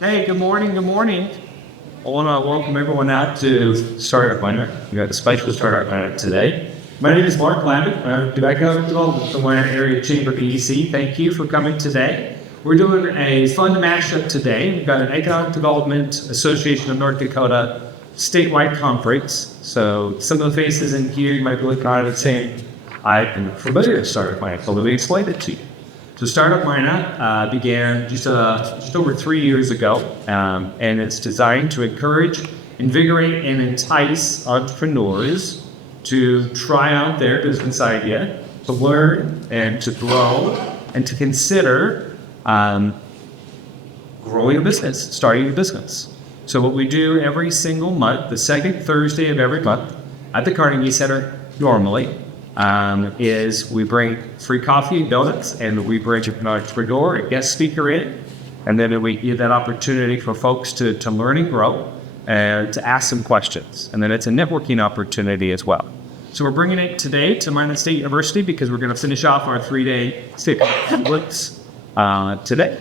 Hey, good morning, good morning. I want to welcome everyone out to Start Up Minot. We got a special Start Up Minot today. My name is Mark Lantto. I'm the economic development from Minot Area Chamber EDC. Thank you for coming today. We're doing a fun mashup today. We've got an Economic Development Association of North Dakota statewide conference. So some of the faces in here you might be looking at it saying, I've been familiar with Start Up Minot, so let me explain it to you. So Start Up Minot began just over 3 years ago, and it's designed to encourage, invigorate, and entice entrepreneurs to try out their business idea, to learn and to grow, and to consider growing a business, starting a business. So what we do every single month, the second Thursday of every month at the Carnegie Center normally, is we bring free coffee and donuts, and we bring an entrepreneur, a guest speaker in, and then we give that opportunity for folks to learn and grow and to ask some questions. And then it's a networking opportunity as well. So we're bringing it today to Minot State University because we're going to finish off our 3-day state conference today.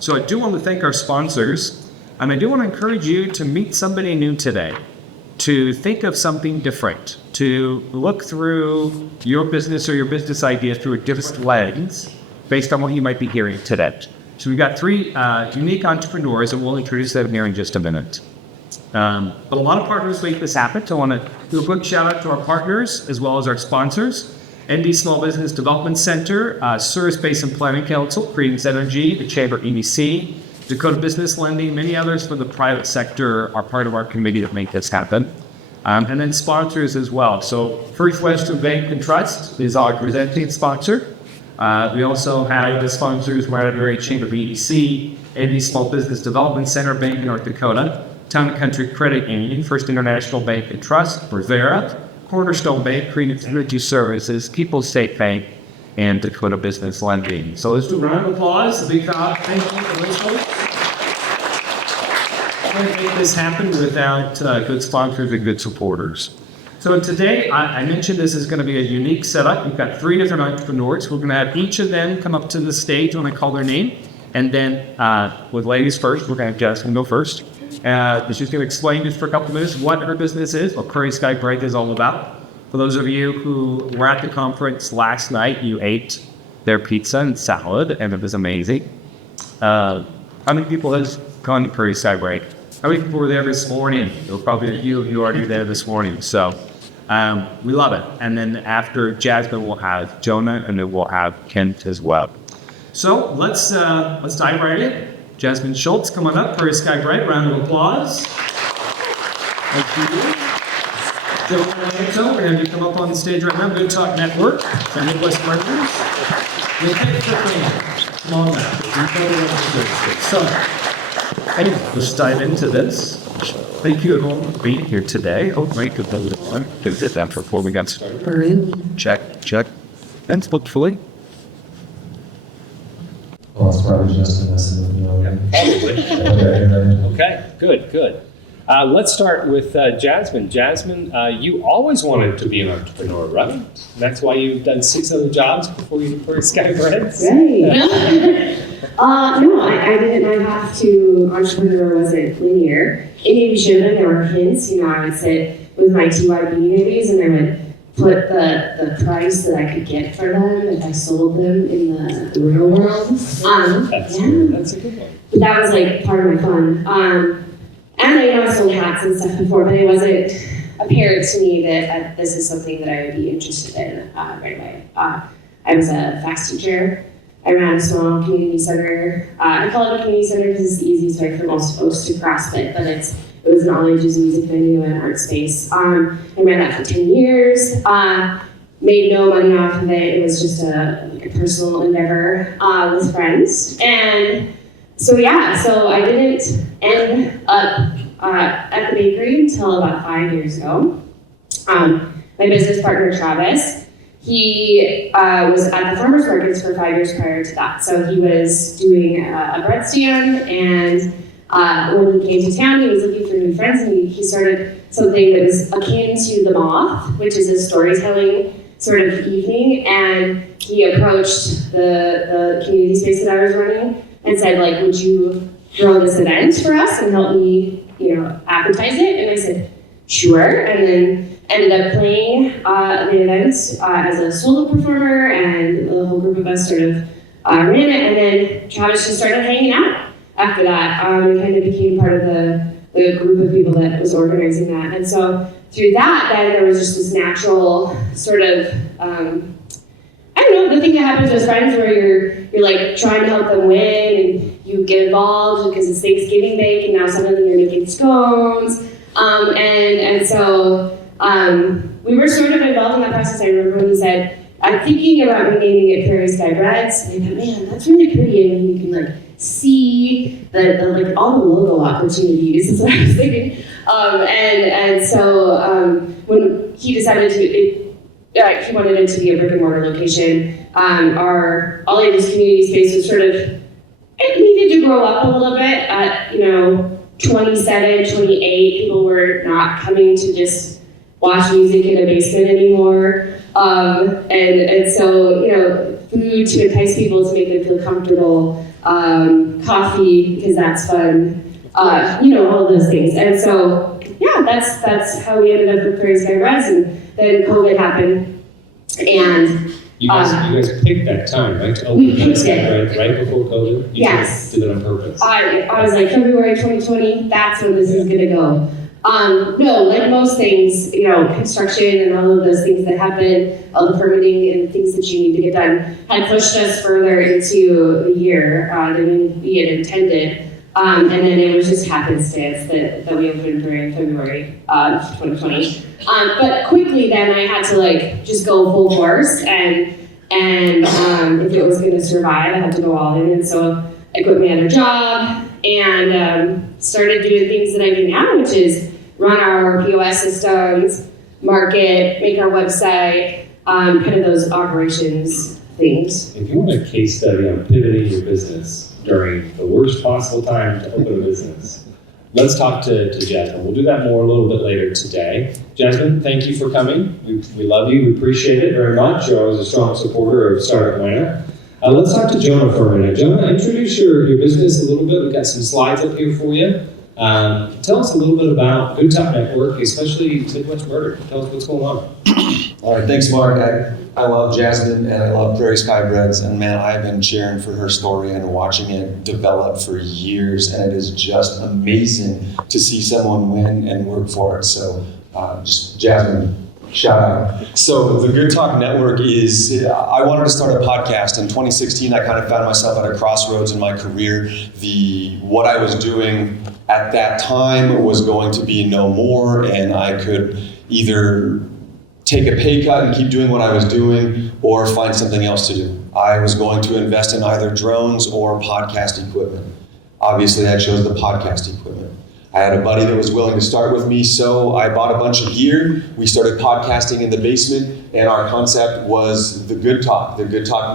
So I do want to thank our sponsors, and I do want to encourage you to meet somebody new today, to think of something different, to look through your business or your business idea through a different lens based on what you might be hearing today. So we've got 3 unique entrepreneurs, and we'll introduce them here in just a minute. But a lot of partners make this happen, so I want to do a quick shout out to our partners as well as our sponsors. ND Small Business Development Center, Service Basin Planning Council, Creedence Energy, the Chamber EDC, Dakota Business Lending, many others from the private sector are part of our committee that make this happen. And then sponsors as well. So First Western Bank and Trust is our presenting sponsor. We also have the sponsors, Minot Area Chamber EDC, ND Small Business Development Center, Bank of North Dakota, Town and Country Credit Union, First International Bank and Trust, Rivera, Cornerstone Bank, Creedence Energy Services, People's State Bank, and Dakota Business Lending. So let's do a round of applause. A big thank you for listening. I can't make this happen without good sponsors and good supporters. So today, I mentioned this is going to be a unique setup. We've got 3 different entrepreneurs. We're going to have each of them come up to the stage when I call their name. And then, with ladies first, we're going to have Jazmine go first. She's going to explain just for a couple minutes what her business is, what Prairie Sky Break is all about. For those of you who were at the conference last night, you ate their pizza and salad, and it was amazing. How many people has gone to Prairie Sky Break? How many people were there this morning? There were probably you already there this morning. So we love it. And then after Jazmine, we'll have Jonah, and then we'll have Kent as well. So let's dive right in. Jazmine Schultz, come on up, Prairie Sky Break. Round of applause. Thank you. Jonah Lantto, we're going to come up on the stage right now. Good Talk Network, and Midwest Partners. Kent Kirkhammer, come on now. So, anyway, let's dive into this. Thank you everyone for being here today. Oh, great, good. Let's sit down before we got started. Check. And hopefully. Well, it's probably just a messing with me already. Okay, good. Let's start with Jazmine. Jazmine, you always wanted to be an entrepreneur, right? That's why you've done 6 other jobs before you were Skybreads? Right. No, I didn't. My path to entrepreneur wasn't linear. It maybe should have. There were hints. I would sit with my TYB newbies and I would put the price that I could get for them if I sold them in the real world. That's a good one. But that was like part of my fun. And I sold hats and stuff before, but it wasn't apparent to me that this is something that I would be interested in right away. I was a FACS teacher. I ran a small community center. I call it a community center because it's the easiest way for most folks to grasp it, but it was an all-ages music venue and art space. I ran that for 10 years. Made no money off of it. It was just a personal endeavor with friends. And so I didn't end up at the bakery until about 5 years ago. My business partner, Travis, he was at the farmers markets for 5 years prior to that. So he was doing a bread stand, and when he came to town, he was looking for new friends, and he started something that was akin to The Moth, which is a storytelling sort of evening, and he approached the community space that I was running and said, like, would you throw this event for us and help me, advertise it? And I said, sure. And then ended up playing the event as a solo performer, and the whole group of us sort of ran it. And then Travis just started hanging out after that. And kind of became part of the group of people that was organizing that. And so through that, then there was just this natural sort of, the thing that happens with friends where you're like trying to help them win, and you get involved because it's Thanksgiving bake, and now suddenly you're making scones. And so we were sort of involved in that process. I remember when he said, I'm thinking about renaming it Prairie Sky Breads. And I thought, man, that's really pretty. I mean, you can like see the all the logo opportunities is what I was thinking. And so when he decided he wanted it to be a brick and mortar location, our all ages community space was sort of, it needed to grow up a little bit at, 27, 28, people were not coming to just watch music in a basement anymore. And so, food to entice people, to make them feel comfortable, coffee, because that's fun, all of those things. And so, yeah, that's how we ended up with Prairie Sky Breads, and then COVID happened. And you guys picked that time, right? To we open picked it. Right before COVID? You Yes. did it on purpose. I was like, February 2020, that's when this is gonna go. No, like most things, construction and all of those things that happen, all the permitting and things that you need to get done, had pushed us further into the year than we had intended. And then it was just happenstance that we opened during February 2020. But quickly then I had to just go full force, and if it was gonna survive, I had to go all in. And so I quit my other job and started doing things that I do now, which is run our POS systems, market, make our website, kind of those operations things. If you want a case study on pivoting your business during the worst possible time to open a business, let's talk to Jazmine. We'll do that more a little bit later today. Jazmine, thank you for coming. We love you. We appreciate it very much. You're always a strong supporter of Start Up Minot. Let's talk to Jonah for a minute. Jonah, introduce your business a little bit. We've got some slides up here for you. Tell us a little bit about Good Talk Network, especially Midwest Murder. Tell us what's going on. All right, thanks, Mark. I love Jazmine and I love Prairie Sky Breads, and man, I've been cheering for her story and watching it develop for years, and it is just amazing to see someone win and work for it. So, just Jazmine, shout out. So the Good Talk Network is, I wanted to start a podcast. In 2016, I kind of found myself at a crossroads in my career. What I was doing at that time was going to be no more, and I could either take a pay cut and keep doing what I was doing, or find something else to do. I was going to invest in either drones or podcast equipment. Obviously, I chose the podcast equipment. I had a buddy that was willing to start with me, so I bought a bunch of gear. We started podcasting in the basement, and our concept was the Good Talk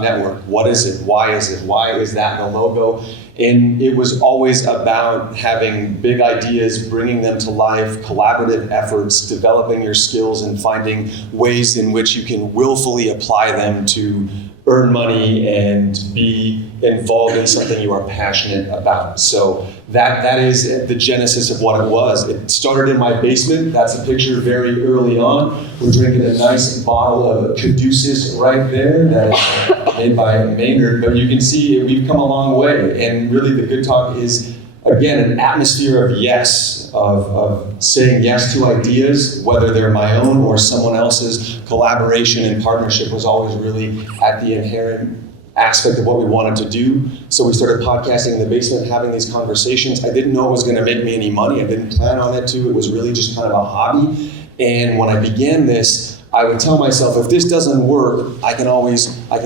Network. What is it? Why is it? Why is that the logo? And it was always about having big ideas, bringing them to life, collaborative efforts, developing your skills, and finding ways in which you can willfully apply them to earn money and be involved in something you are passionate about. So that is the genesis of what it was. It started in my basement. That's a picture very early on. We're drinking a nice bottle of Caduceus right there that is made by Maynard, but you can see we've come a long way. And really the Good Talk is, again, an atmosphere of yes, of saying yes to ideas, whether they're my own or someone else's. Collaboration and partnership was always really at the inherent aspect of what we wanted to do. So we started podcasting in the basement, having these conversations. I didn't know it was going to make me any money. I didn't plan on it to. It was really just kind of a hobby. And when I began this, I would tell myself, if this doesn't work, I can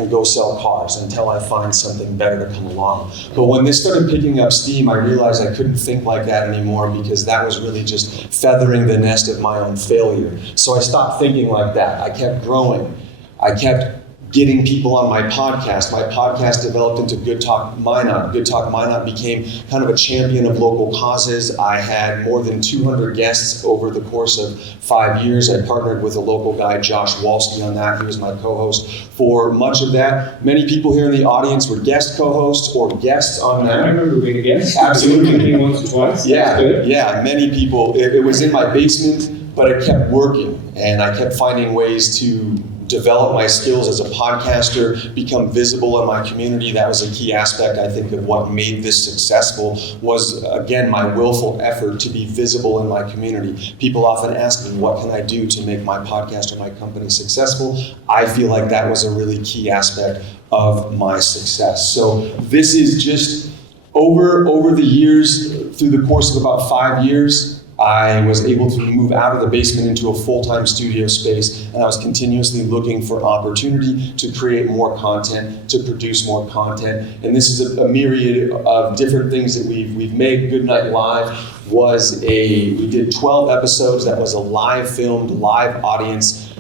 go sell cars until I find something better to come along. But when this started picking up steam, I realized I couldn't think like that anymore, because that was really just feathering the nest of my own failure. So I stopped thinking like that. I kept growing. I kept getting people on my podcast. My podcast developed into Good Talk Minot. Good Talk Minot became kind of a champion of local causes. I had more than 200 guests over the course of 5 years. I partnered with a local guy, Josh Walsky, on that. He was my co-host for much of that. Many people here in the audience were guest co-hosts or guests on that. I remember being a guest. Absolutely. Being once or twice. Yeah, That's good. yeah, many people. It was in my basement, but it kept working, and I kept finding ways to develop my skills as a podcaster, become visible in my community. That was a key aspect, I think, of what made this successful was, again, my willful effort to be visible in my community. People often ask me, what can I do to make my podcast or my company successful? I feel like that was a really key aspect of my success. So this is just over the years, through the course of about 5 years, I was able to move out of the basement into a full-time studio space, and I was continuously looking for opportunity to create more content, to produce more content. And this is a myriad of different things that we've made. Good Night Live was we did 12 episodes. That was a live filmed, live audience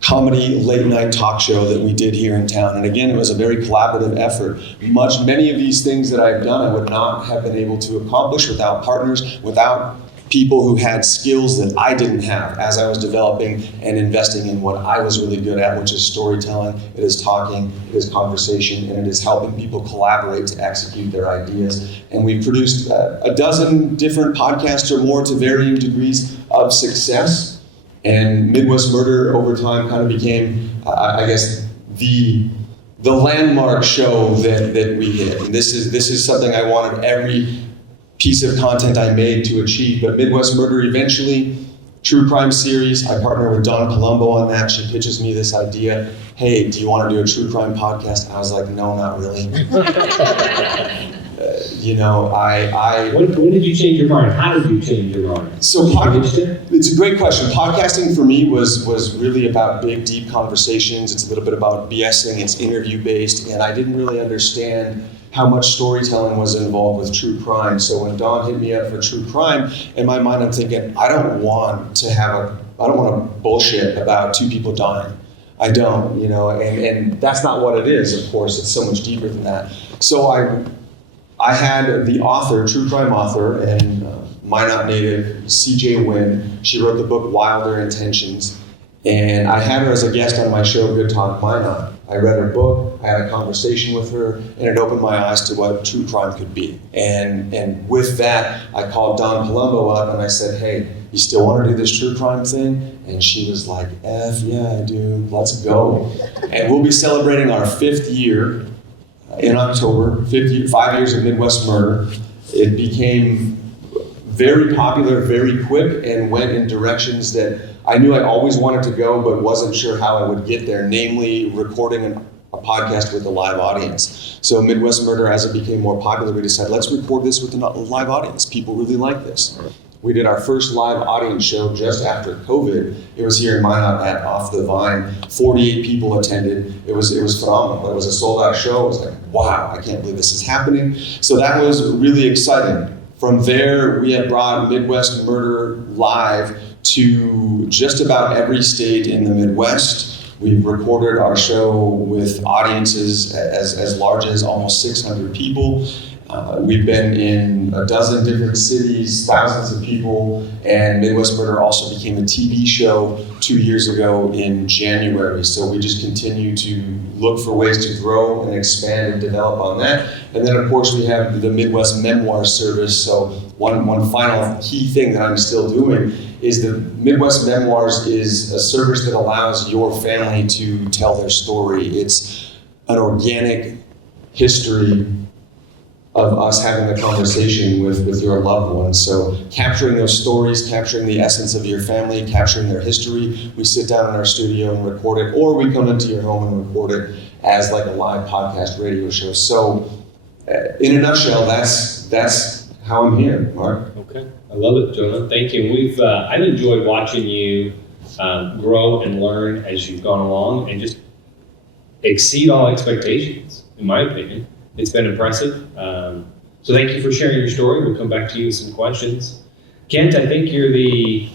comedy late night talk show that we did here in town. And again, it was a very collaborative effort. Many of these things that I've done, I would not have been able to accomplish without partners, without people who had skills that I didn't have as I was developing and investing in what I was really good at, which is storytelling, it is talking, it is conversation, and it is helping people collaborate to execute their ideas. And we produced a dozen different podcasts or more to varying degrees of success. And Midwest Murder over time kind of became, I guess, the landmark show that we hit. And this is something I wanted every piece of content I made to achieve. But Midwest Murder eventually, true crime series, I partner with Dawn Colombo on that. She pitches me this idea, hey, do you want to do a true crime podcast? I was like, no, not really. When did you change your mind? How did you change your mind? So it's a great question. Podcasting for me was really about big, deep conversations. It's a little bit about BSing. It's interview-based, and I didn't really understand how much storytelling was involved with true crime. So when Dawn hit me up for true crime, in my mind I'm thinking, I don't want to bullshit about two people dying. I don't, and that's not what it is, of course. It's so much deeper than that. So I had the author, true crime author, and Minot native, CJ Wynn. She wrote the book Wilder Intentions. And I had her as a guest on my show, Good Talk Minot. I read her book, I had a conversation with her, and it opened my eyes to what true crime could be. And with that, I called Dawn Colombo up and I said, hey, you still want to do this true crime thing? And she was like, F yeah, I do, let's go. And we'll be celebrating our 5th year in October, 5 years of Midwest Murder. It became very popular very quick and went in directions that I knew I always wanted to go, but wasn't sure how I would get there, namely recording a podcast with a live audience. So Midwest Murder, as it became more popular, we decided, let's record this with a live audience. People really like this. We did our first live audience show just after COVID. It was here in Minot at Off the Vine. 48 people attended. It was phenomenal. It was a sold out show. It was like, wow, I can't believe this is happening. So that was really exciting. From there, we have brought Midwest Murder live to just about every state in the Midwest. We've recorded our show with audiences as large as almost 600 people. We've been in a dozen different cities, thousands of people, and Midwest Murder also became a TV show 2 years ago in January. So we just continue to look for ways to grow and expand and develop on that. And then of course we have the Midwest Memoir service. So one final key thing that I'm still doing is the Midwest Memoirs is a service that allows your family to tell their story. It's an organic history of us having a conversation with your loved ones. So capturing those stories, capturing the essence of your family, capturing their history. We sit down in our studio and record it, or we come into your home and record it as like a live podcast radio show. So in a nutshell, that's how I'm here, Mark. Okay, I love it, Jonah. Thank you. I've enjoyed watching you grow and learn as you've gone along and just exceed all expectations, in my opinion. It's been impressive. So thank you for sharing your story. We'll come back to you with some questions. Kent, I think you're the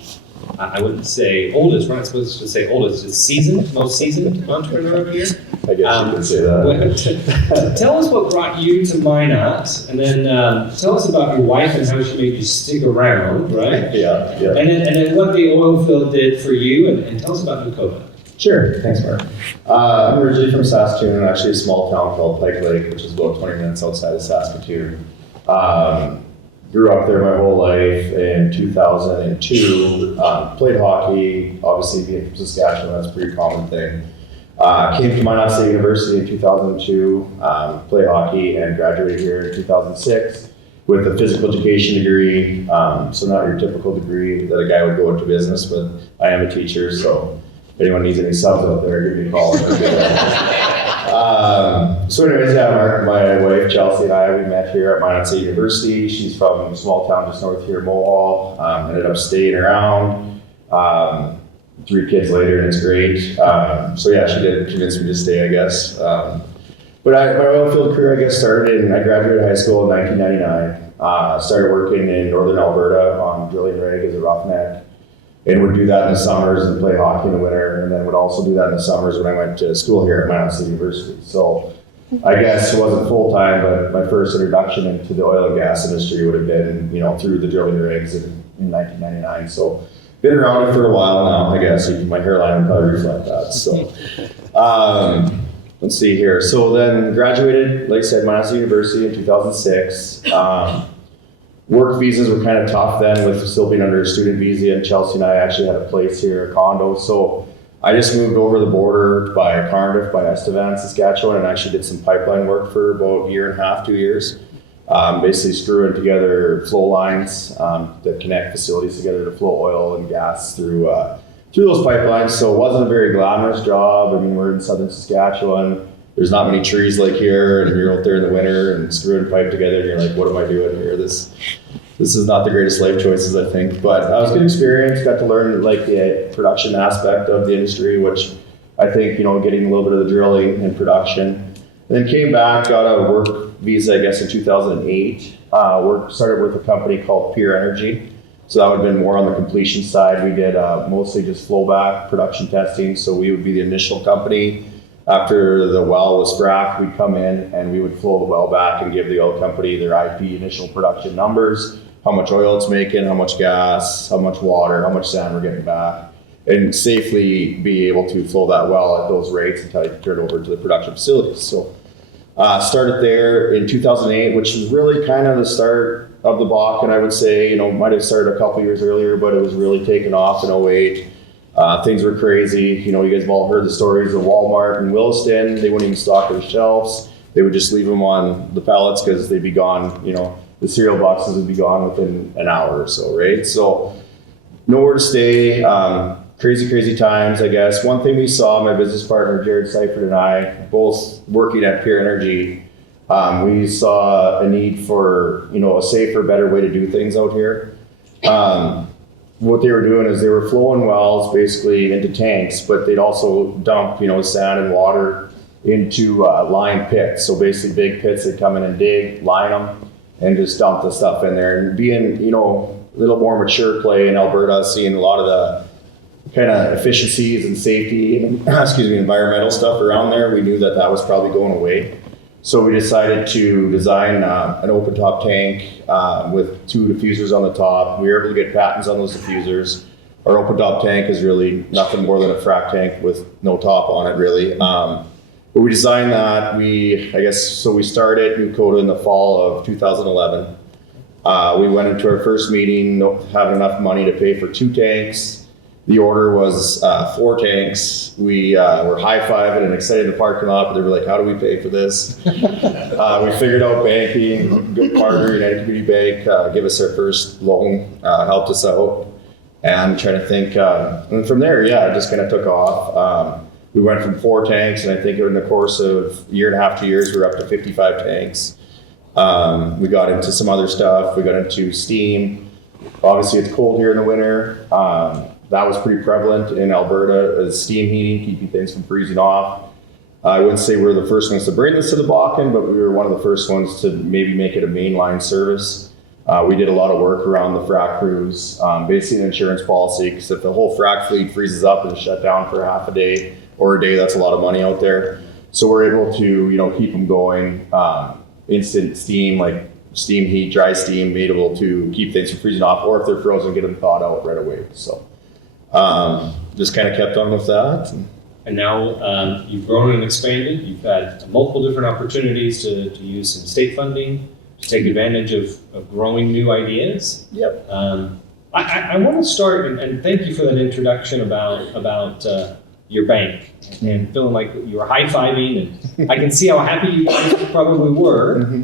I wouldn't say oldest, we're not supposed to say oldest, it's seasoned, most seasoned entrepreneur here. I guess you could say that. Tell us what brought you to Minot, and then tell us about your wife and how she made you stick around, right? Yeah. And then what the oil field did for you, and tell us about Dakota. Sure, thanks, Mark. I'm originally from Saskatoon, actually a small town called Pike Lake, which is about 20 minutes outside of Saskatoon. Grew up there my whole life. In 2002, played hockey, obviously being from Saskatchewan, that's a pretty common thing. Came to Minot State University in 2002, played hockey, and graduated here in 2006 with a physical education degree. So not your typical degree that a guy would go into business, but I am a teacher, so if anyone needs any subs out there, give me a call. So anyways, my wife Chelsea and I, we met here at Minot State University. She's from a small town just north here, Mohall. Ended up staying around. 3 kids later, and it's great. So yeah, she did convince me to stay, I guess. But my oil field career, I guess, started I graduated high school in 1999. Started working in northern Alberta on drilling rig as a roughneck, and would do that in the summers and play hockey in the winter, and then would also do that in the summers when I went to school here at Minot State University. So I guess it wasn't full time, but my first introduction into the oil and gas industry would have been, through the drilling rigs in 1999. So been around it for a while now, I guess. My hairline would probably reflect that. So let's see here. So then graduated, like I said, Minot State University in 2006. Work visas were kind of tough then with still being under a student visa, and Chelsea and I actually had a place here, a condo. So I just moved over the border by Cardiff, by Estevan, Saskatchewan, and actually did some pipeline work for about 1.5 years, 2 years. Basically screwing together flow lines that connect facilities together to flow oil and gas through those pipelines. So it wasn't a very glamorous job. I mean, we're in southern Saskatchewan. There's not many trees like here, and you're out there in the winter and screwing pipe together, and you're like, what am I doing here? This is not the greatest life choices, I think. But it was a good experience. Got to learn like the production aspect of the industry, which I think, getting a little bit of the drilling and production. And then came back, got a work visa, I guess, in 2008. Started with a company called Pure Energy. So that would have been more on the completion side. We did mostly just flowback production testing. So we would be the initial company. After the well was fracked, we'd come in and we would flow the well back and give the oil company their IP initial production numbers, how much oil it's making, how much gas, how much water, how much sand we're getting back, and safely be able to flow that well at those rates until you turn it over to the production facilities. So started there in 2008, which was really kind of the start of the Bakken, I would say. Might have started a couple years earlier, but it was really taken off in 2008. Things were crazy. You guys have all heard the stories of Walmart and Williston. They wouldn't even stock their shelves. They would just leave them on the pallets because they'd be gone. The cereal boxes would be gone within an hour or so, right? So nowhere to stay. Crazy times, I guess. One thing we saw, my business partner, Jared Seifert, and I, both working at Pure Energy, we saw a need for, a safer, better way to do things out here. What they were doing is they were flowing wells basically into tanks, but they'd also dump, sand and water into lined pits. So basically big pits, they'd come in and dig, line them, and just dump the stuff in there. And being, a little more mature play in Alberta, seeing a lot of the kind of efficiencies and safety and environmental stuff around there, we knew that was probably going away. So we decided to design an open top tank with 2 diffusers on the top. We were able to get patents on those diffusers. Our open top tank is really nothing more than a frac tank with no top on it, really. But we designed that. So we started Dakota in the fall of 2011. We went into our first meeting, having enough money to pay for 2 tanks. The order was 4 tanks. We were high-fiving and excited in the parking lot, but they were like, how do we pay for this? We figured out banking, good partner, United Community Bank, give us our first loan, helped us out. And trying to think, and from there, it just kind of took off. We went from 4 tanks, and I think in the course of 1.5 to 2 years, we were up to 55 tanks. We got into some other stuff. We got into steam. Obviously, it's cold here in the winter. That was pretty prevalent in Alberta as steam heating, keeping things from freezing off. I wouldn't say we're the first ones to bring this to the Bakken, but we were one of the first ones to maybe make it a mainline service. We did a lot of work around the frac crews, basically an insurance policy, because if the whole frac fleet freezes up and is shut down for half a day or a day, that's a lot of money out there. So we're able to, keep them going. Instant steam, like steam heat, dry steam, be able to keep things from freezing off, or if they're frozen, get them thawed out right away. So just kind of kept on with that. And now you've grown and expanded. You've had multiple different opportunities to use some state funding to take advantage of growing new ideas. Yep. I want to start, and thank you for that introduction about your bank and feeling like you were high-fiving, and I can see how happy you guys probably were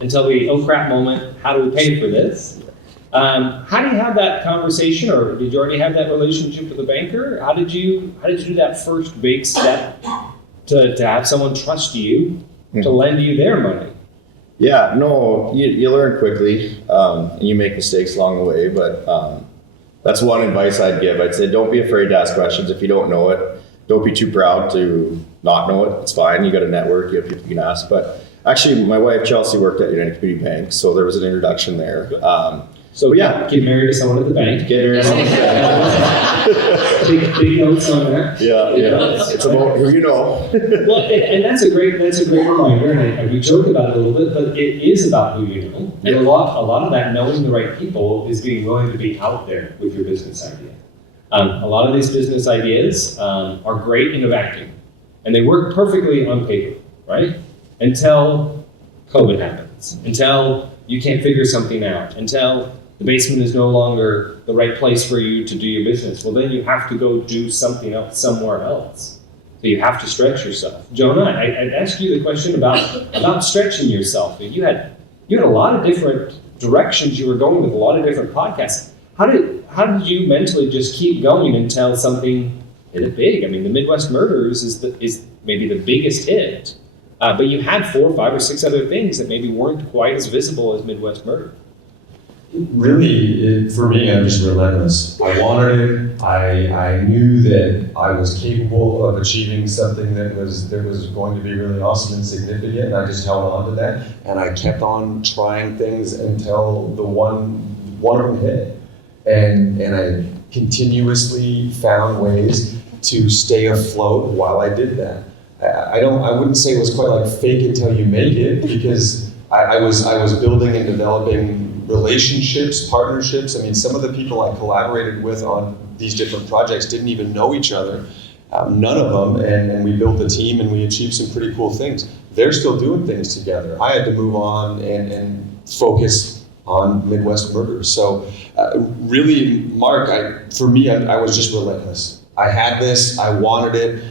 until the oh crap moment. How do we pay for this? How do you have that conversation, or did you already have that relationship with the banker? How did you do that first big step to have someone trust you to lend you their money? Yeah, no, you learn quickly, and you make mistakes along the way, but that's one advice I'd give. I'd say don't be afraid to ask questions. If you don't know it, don't be too proud to not know it. It's fine. You got a network, you have people you can ask. But actually, my wife, Chelsea, worked at United Community Bank, so there was an introduction there. So yeah, get married to someone at the bank. Get married to someone at the bank. Take notes on that. Yeah. It's about who you know. Well, and that's a great reminder, and we joke about it a little bit, but it is about who you know. And a lot of that knowing the right people is being willing to be out there with your business idea. A lot of these business ideas are great in a vacuum, and they work perfectly on paper, right? Until COVID happens, until you can't figure something out, until the basement is no longer the right place for you to do your business. Well, then you have to go do something else somewhere else. So you have to stretch yourself. Jonah, I'd ask you the question about stretching yourself. You had a lot of different directions you were going with, a lot of different podcasts. How did you mentally just keep going until something hit it big? I mean, the Midwest Murders is maybe the biggest hit, but you had 4, 5, or 6 other things that maybe weren't quite as visible as Midwest Murder. Really, for me, I'm just relentless. I wanted it. I knew that I was capable of achieving something that was going to be really awesome and significant, and I just held on to that. And I kept on trying things until the one of them hit. And I continuously found ways to stay afloat while I did that. I wouldn't say it was quite like fake until you make it, because I was building and developing relationships, partnerships. I mean, some of the people I collaborated with on these different projects didn't even know each other, none of them, and we built a team and we achieved some pretty cool things. They're still doing things together. I had to move on and focus on Midwest Murders. So really, Mark, for me, I was just relentless. I had this, I wanted it,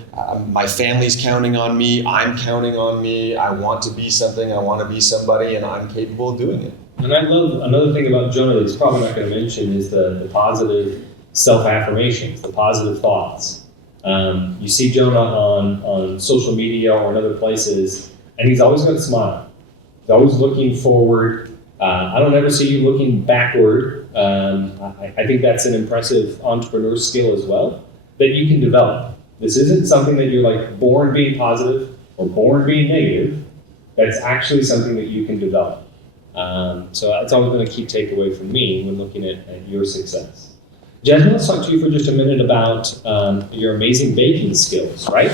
my family's counting on me, I'm counting on me, I want to be something, I want to be somebody, and I'm capable of doing it. And I love another thing about Jonah that he's probably not going to mention is the positive self-affirmations, the positive thoughts. You see Jonah on social media or in other places, and he's always got a smile. He's always looking forward. I don't ever see you looking backward. I think that's an impressive entrepreneur skill as well that you can develop. This isn't something that you're like born being positive or born being negative. That's actually something that you can develop. So that's always been a key takeaway from me when looking at your success. Jazmine, let's talk to you for just a minute about your amazing baking skills, right?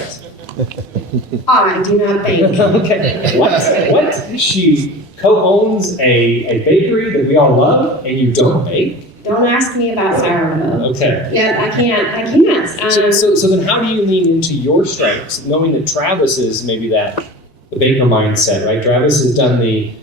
I do not bake. Okay. What? She co-owns a bakery that we all love, and you don't bake? Don't ask me about sourdough. Okay. Yeah, I can't. So then how do you lean into your strengths, knowing that Travis is maybe the baker mindset, right? Travis has done the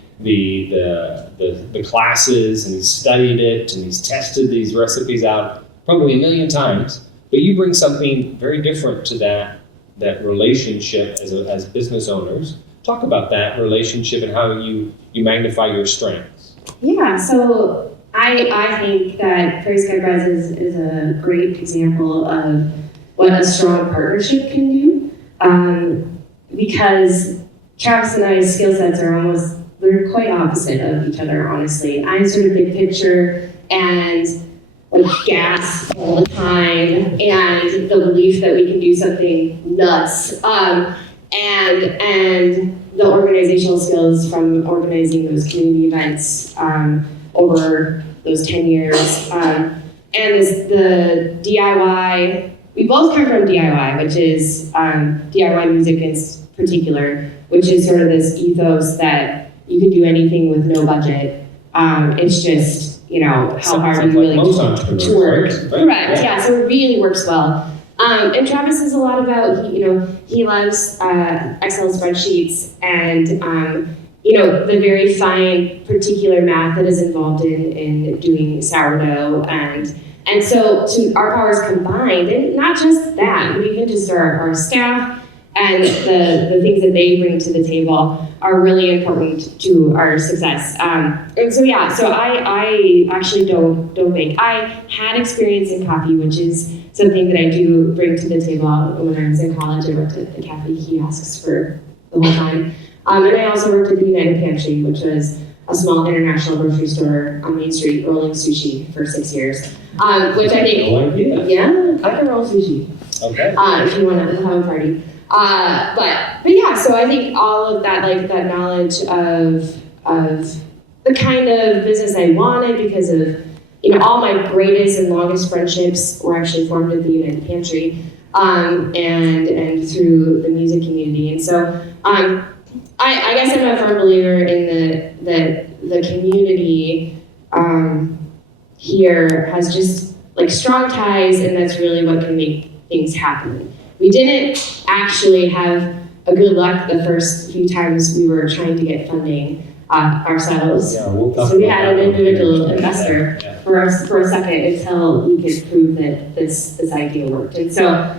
classes, and he's studied it, and he's tested these recipes out probably 1 million times, but you bring something very different to that relationship as business owners. Talk about that relationship and how you magnify your strengths. Yeah, so I think that Prairie Sky Breads is a great example of what a strong partnership can do, because Travis and I's skill sets are we're quite opposite of each other, honestly. I'm sort of big picture and like gas all the time, and the belief that we can do something nuts. And the organizational skills from organizing those community events over those 10 years. And the DIY, we both come from DIY, which is DIY music in particular, which is sort of this ethos that you can do anything with no budget. It's just, how hard you really do to work. Right? Correct, yeah, so it really works well. And Travis is a lot about, he loves Excel spreadsheets and, the very fine particular math that is involved in doing sourdough. And so to our powers combined, and not just that, but even just our staff and the things that they bring to the table are really important to our success. And so I actually don't bake. I had experience in coffee, which is something that I do bring to the table. When I was in college, I worked at the cafe kiosks for the whole time. And I also worked at the United Pantry, which was a small international grocery store on Main Street, rolling sushi for 6 years. Which I think, I can roll sushi. Okay. If you want to have a party. But yeah, so I think all of that, like that knowledge of the kind of business I wanted, because of, all my greatest and longest friendships were actually formed at the United Pantry, and through the music community. And so, I guess I'm a firm believer in the community, here has just like strong ties, and that's really what can make things happen. We didn't actually have a good luck the first few times we were trying to get funding ourselves. Yeah, we'll talk So we about had an that individual later. investor Yeah. for a second until we could prove that this idea worked. And so,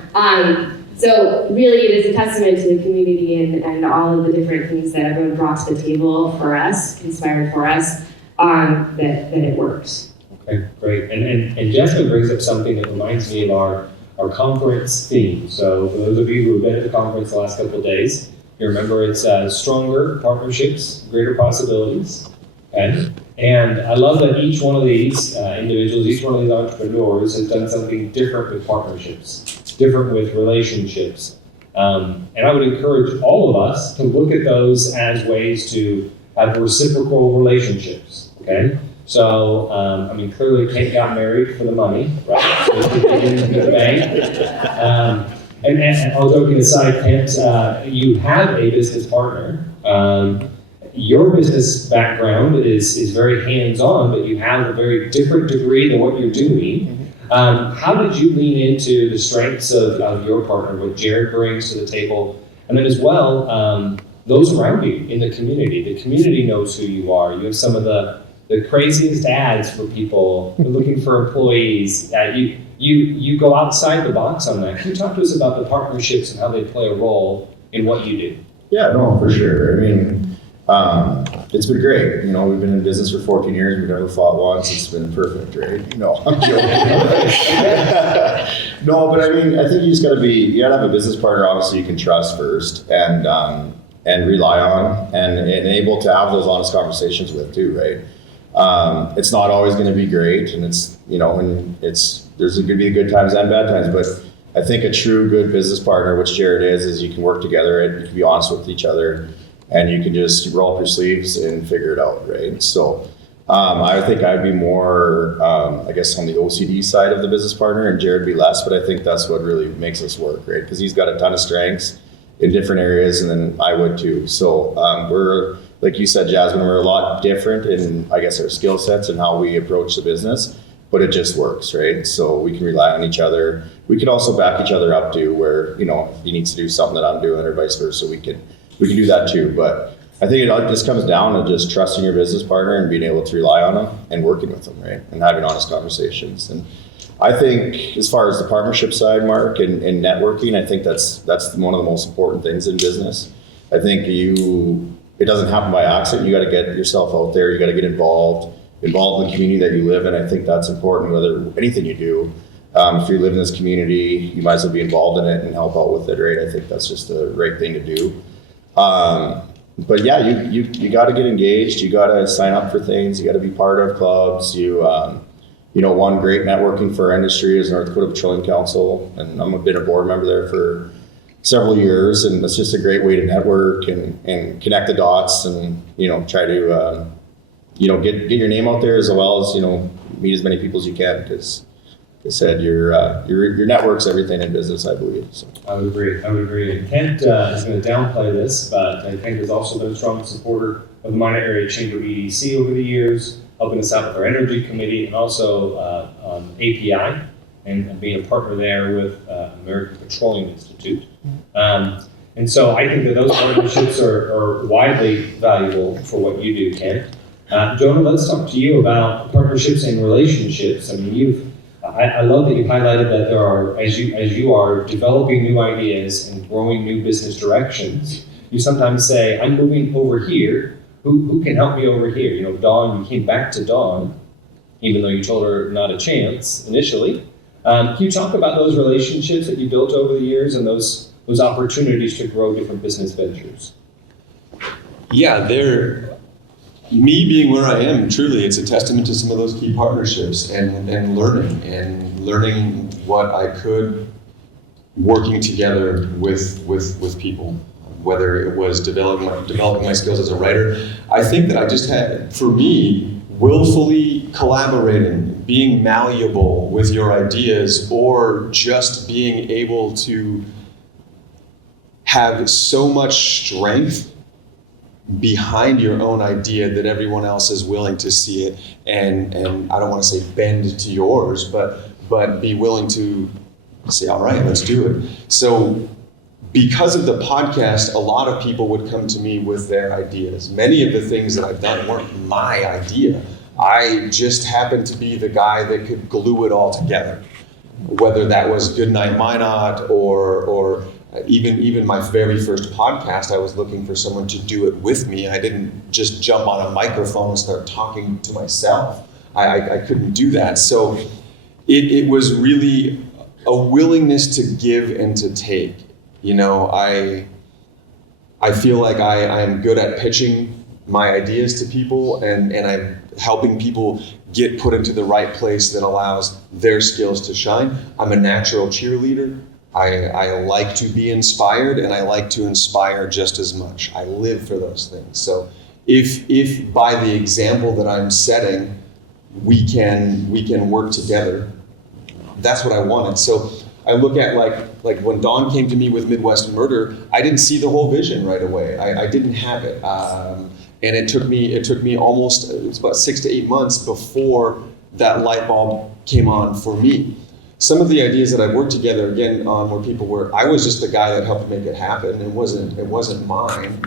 so really it is a testament to the community and all of the different things that everyone brought to the table for us, conspired for us, that it works. Okay, great. And Jazmine brings up something that reminds me of our conference theme. So for those of you who have been at the conference the last couple of days, you remember it's stronger partnerships, greater possibilities. Okay? And I love that each one of these individuals, each one of these entrepreneurs has done something different with partnerships, different with relationships. And I would encourage all of us to look at those as ways to have reciprocal relationships. Okay? So, clearly Kent got married for the money, right? So he put it into the bank. And all joking aside, Kent, you have a business partner. Your business background is very hands-on, but you have a very different degree than what you're doing. How did you lean into the strengths of your partner, what Jared brings to the table? And then as well, those around you in the community. The community knows who you are. You have some of the craziest ads for people looking for employees. You go outside the box on that. Can you talk to us about the partnerships and how they play a role in what you do? Yeah, no, for sure. I mean, it's been great. We've been in business for 14 years. We've never fought once. It's been perfect, right? No, I'm joking. No, but I mean, I think you gotta have a business partner, obviously, you can trust first and rely on and able to have those honest conversations with too, right? It's not always going to be great, and there's going to be good times and bad times, but I think a true good business partner, which Jared is you can work together and you can be honest with each other, and you can just roll up your sleeves and figure it out, right? So I think I'd be more, I guess, on the OCD side of the business partner, and Jared be less, but I think that's what really makes us work, right? Because he's got a ton of strengths in different areas, and then I would too. So we're, like you said, Jazmine, we're a lot different in, I guess, our skill sets and how we approach the business, but it just works, right? So we can rely on each other. We can also back each other up too, where, if he needs to do something that I'm doing or vice versa, we can do that too. But I think it just comes down to just trusting your business partner and being able to rely on them and working with them, right? And having honest conversations. And I think as far as the partnership side, Mark, and networking, I think that's one of the most important things in business. I think it doesn't happen by accident. You got to get yourself out there. You got to get involved in the community that you live in. I think that's important, whether anything you do. If you live in this community, you might as well be involved in it and help out with it, right? I think that's just the right thing to do. But yeah, you got to get engaged. You got to sign up for things. You got to be part of clubs. One great networking for our industry is North Dakota Petroleum Council, and I've been a board member there for several years, and it's just a great way to network and connect the dots, and try to get your name out there, as well as meet as many people as you can, because like I said, your network's everything in business, I believe. So. I would agree. And Kent is going to downplay this, but I think has also been a strong supporter of the Minot Area Chamber EDC over the years, helping us out with our energy committee, and also on API, and being a partner there with American Petroleum Institute. And so I think that those partnerships are widely valuable for what you do, Kent. Jonah, let's talk to you about partnerships and relationships. I mean, I love that you highlighted that there are, as you are developing new ideas and growing new business directions, you sometimes say, I'm moving over here. Who can help me over here? Dawn, you came back to Dawn, even though you told her not a chance initially. Can you talk about those relationships that you built over the years and those opportunities to grow different business ventures? Yeah, me being where I am, truly, it's a testament to some of those key partnerships and learning what I could, working together with people, whether it was developing my skills as a writer. I think that I just had, for me, willfully collaborating, being malleable with your ideas, or just being able to have so much strength behind your own idea that everyone else is willing to see it, and I don't want to say bend to yours, but be willing to say, all right, let's do it. So because of the podcast, a lot of people would come to me with their ideas. Many of the things that I've done weren't my idea. I just happened to be the guy that could glue it all together, whether that was Goodnight Minot or even my very first podcast. I was looking for someone to do it with me. I didn't just jump on a microphone and start talking to myself. I couldn't do that. So it was really a willingness to give and to take. I feel like I am good at pitching my ideas to people, and I'm helping people get put into the right place that allows their skills to shine. I'm a natural cheerleader. I like to be inspired, and I like to inspire just as much. I live for those things. So if by the example that I'm setting, we can work together, that's what I wanted. So I look at like when Dawn came to me with Midwest Murder, I didn't see the whole vision right away. I didn't have it. And it took me almost, it was about 6 to 8 months before that light bulb came on for me. Some of the ideas that I worked together again on where people were, I was just the guy that helped make it happen. It wasn't mine,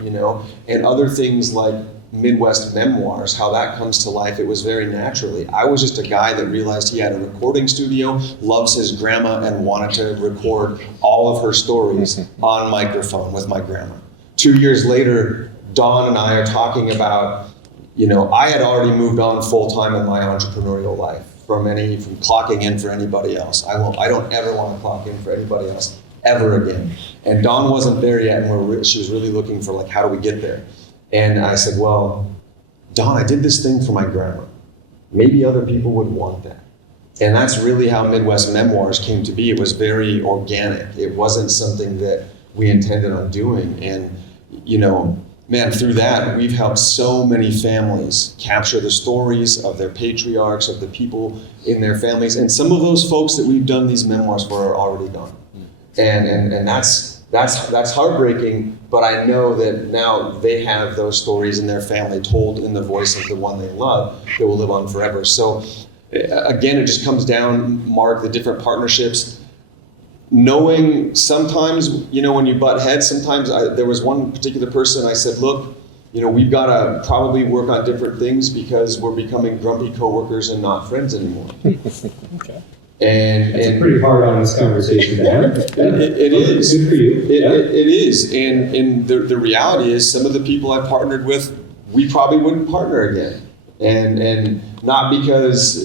And other things like Midwest Memoirs, how that comes to life, it was very naturally. I was just a guy that realized he had a recording studio, loves his grandma, and wanted to record all of her stories on microphone with my grandma. 2 years later, Dawn and I are talking about, I had already moved on full time in my entrepreneurial life from clocking in for anybody else. I don't ever want to clock in for anybody else ever again. And Dawn wasn't there yet, and she was really looking for how do we get there? And I said, well, Dawn, I did this thing for my grandma. Maybe other people would want that. And that's really how Midwest Memoirs came to be. It was very organic. It wasn't something that we intended on doing. And, man, through that, we've helped so many families capture the stories of their patriarchs, of the people in their families. And some of those folks that we've done these memoirs for are already gone. And that's heartbreaking, but I know that now they have those stories in their family told in the voice of the one they love that will live on forever. So again, it just comes down, Mark, the different partnerships. Knowing sometimes, when you butt heads, sometimes there was one particular person I said, look, we've got to probably work on different things because we're becoming grumpy coworkers and not friends anymore. Okay. And it's a pretty hard honest conversation to have. It is. Good for you. It is. And the reality is some of the people I've partnered with, we probably wouldn't partner again. And not because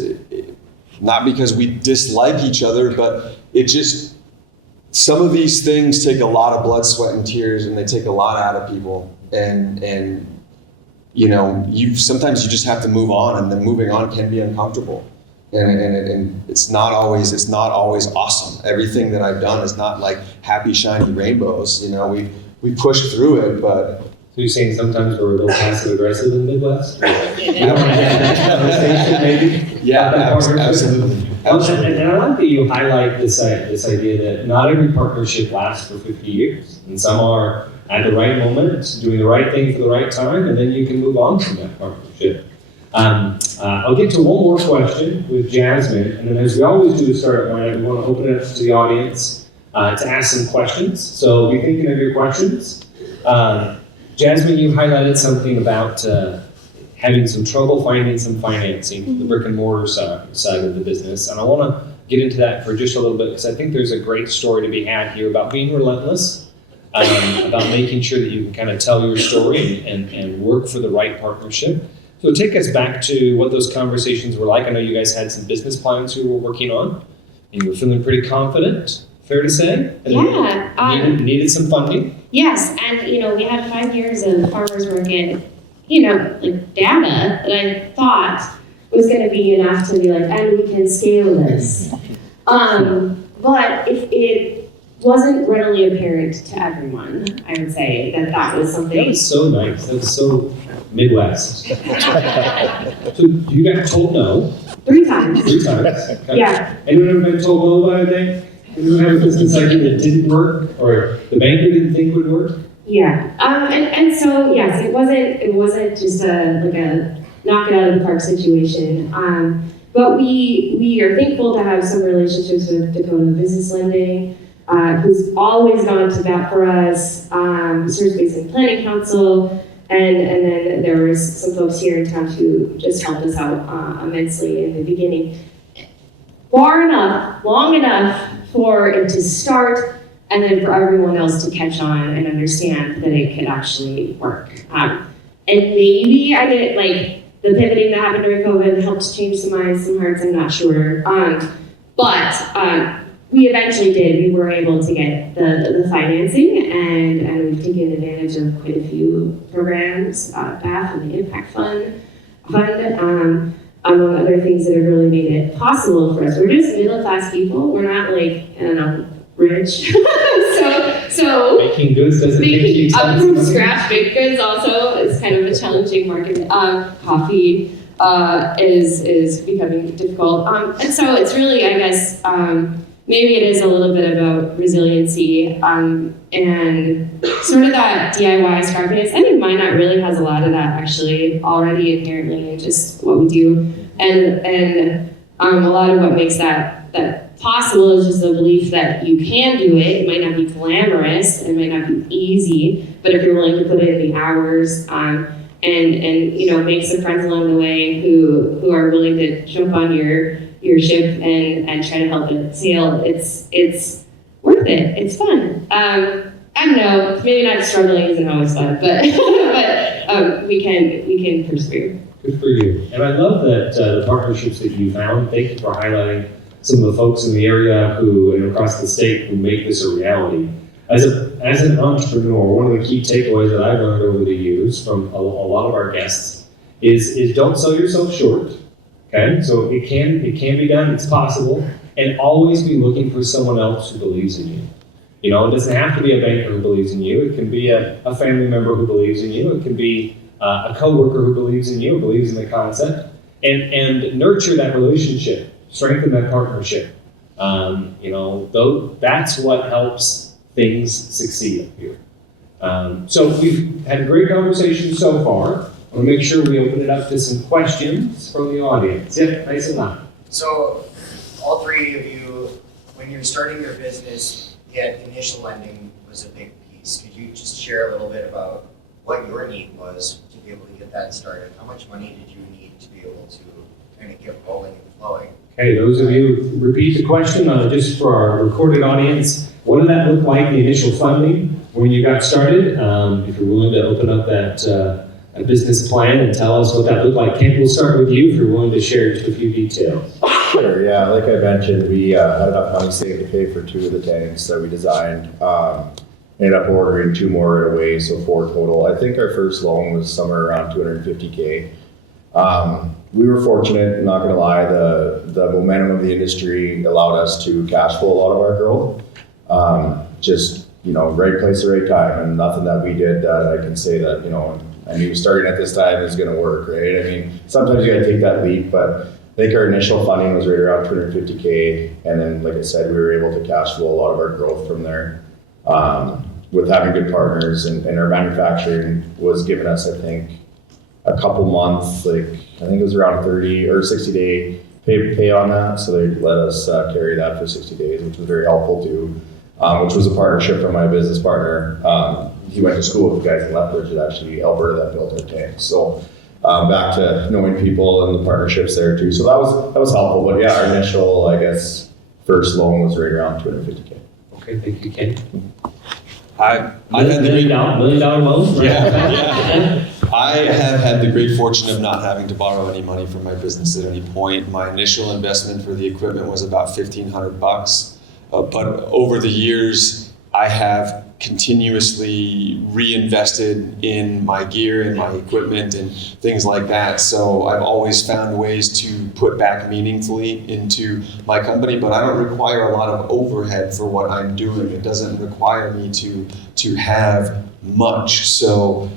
we dislike each other, but it just, some of these things take a lot of blood, sweat, and tears, and they take a lot out of people. And sometimes you just have to move on, and then moving on can be uncomfortable. And it's not always awesome. Everything that I've done is not like happy, shiny rainbows. You know, we push through it, but. So you're saying sometimes we're a little passive aggressive in the Midwest? We don't want to have that conversation, maybe? Yeah, absolutely. And I like that you highlight this idea that not every partnership lasts for 50 years. And some are at the right moment, doing the right thing for the right time, and then you can move on from that partnership. I'll get to one more question with Jazmine, and then as we always do to Start Up Minot, we want to open it up to the audience to ask some questions. So be thinking of your questions. Jazmine, you highlighted something about having some trouble finding some financing, the brick and mortar side of the business. And I want to get into that for just a little bit because I think there's a great story to be had here about being relentless, about making sure that you can kind of tell your story and work for the right partnership. So take us back to what those conversations were like. I know you guys had some business plans you were working on, and you were feeling pretty confident, fair to say? And Yeah. Needed some funding. Yes, and we had 5 years of farmers market, like data that I thought was going to be enough to be like, and we can scale this. But it wasn't readily apparent to everyone, I would say, that was something. That was so nice. That was so Midwest. So you got told no. 3 times. 3 times. Okay. Yeah. Anyone ever been told no by a bank? Anyone have a business idea that didn't work, or the banker didn't think would work? Yeah. And so yes, it wasn't just a knock it out of the park situation. But we are thankful to have some relationships with Dakota Business Lending, who's always gone to bat for us, Research Basin Planning Council, and then there was some folks here in town who just helped us out immensely in the beginning. Long enough for it to start, and then for everyone else to catch on and understand that it could actually work. And maybe I did, like, the pivoting that happened during COVID helped change some minds, some hearts, I'm not sure. But we eventually did. We were able to get the financing, and we've taken advantage of quite a few programs, BAF and the Impact Fund, among other things that have really made it possible for us. We're just middle-class people. We're not rich. so Making goods doesn't make you making up tons from of money. scratch baked goods also is kind of a challenging market. Coffee is becoming difficult. And so it's really, I guess, maybe it is a little bit about resiliency and sort of that DIY scrappiness. I think Minot really has a lot of that actually already inherently in just what we do. And a lot of what makes that possible is just the belief that you can do it. It might not be glamorous, it might not be easy, but if you're willing to put in the hours and make some friends along the way who are willing to jump on your ship and try to help it sail, it's worth it. It's fun. I don't know, maybe not struggling isn't always fun, but we can persevere. Good for you. And I love that the partnerships that you found. Thank you for highlighting some of the folks in the area who and across the state who make this a reality. As an entrepreneur, one of the key takeaways that I've learned over the years from a lot of our guests is don't sell yourself short. Okay, so it can be done. It's possible, and always be looking for someone else who believes in you. It doesn't have to be a banker who believes in you. It can be a family member who believes in you. It can be a coworker who believes in you, believes in the concept, and nurture that relationship, strengthen that partnership. Though that's what helps things succeed up here. So we've had a great conversation so far. I want to make sure we open it up to some questions from the audience. Yeah, nice and loud. So, all three of you, when you're starting your business, yet initial lending was a big piece. Could you just share a little bit about what your need was to be able to get that started? How much money did you need to be able to kind of get rolling and flowing? Okay, those of you, repeat the question just for our recorded audience. What did that look like, the initial funding, when you got started? If you're willing to open up that a business plan and tell us what that looked like. Kent, we'll start with you if you're willing to share just a few details. Sure, yeah, like I mentioned, we had enough money saved to pay for 2 of the tanks that we designed. Ended up ordering 2 more right away, so 4 total. I think our first loan was somewhere around $250K. we were fortunate, not gonna lie, the momentum of the industry allowed us to cash flow a lot of our growth. Just, right place at right time, and nothing that we did that I can say that, I knew starting at this time is gonna work, right? I mean, sometimes you gotta take that leap, but I think our initial funding was right around $250K, and then, like I said, we were able to cash flow a lot of our growth from there. With having good partners, and our manufacturing was giving us, I think, a couple months, I think it was around 30 or 60 day pay on that. So they let us carry that for 60 days, which was very helpful too, which was a partnership from my business partner. He went to school with the guys in Lethbridge at actually Alberta that built our tank. So back to knowing people and the partnerships there too. So that was helpful. But yeah, our initial, I guess, first loan was right around $250K. Okay, thank you, Ken. I've had the $1 million loan, right? Yeah. I have had the great fortune of not having to borrow any money from my business at any point. My initial investment for the equipment was about $1,500, but over the years, I have continuously reinvested in my gear and my equipment and things like that. So I've always found ways to put back meaningfully into my company, but I don't require a lot of overhead for what I'm doing. It doesn't require me to have much. So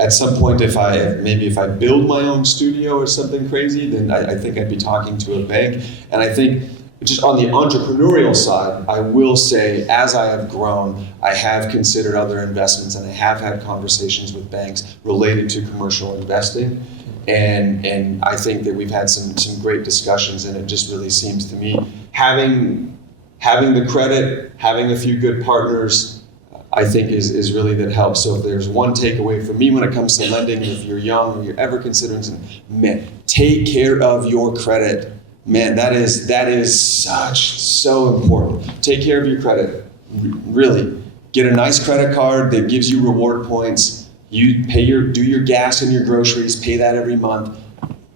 at some point, if I build my own studio or something crazy, then I think I'd be talking to a bank. And I think just on the entrepreneurial side, I will say, as I have grown, I have considered other investments, and I have had conversations with banks related to commercial investing. And I think that we've had some great discussions, and it just really seems to me, having the credit, having a few good partners, I think is really that helps. So if there's one takeaway for me when it comes to lending, if you're young or you're ever considering something, man, take care of your credit. Man, that is so important. Take care of your credit. Really, get a nice credit card that gives you reward points. You do your gas and your groceries, pay that every month.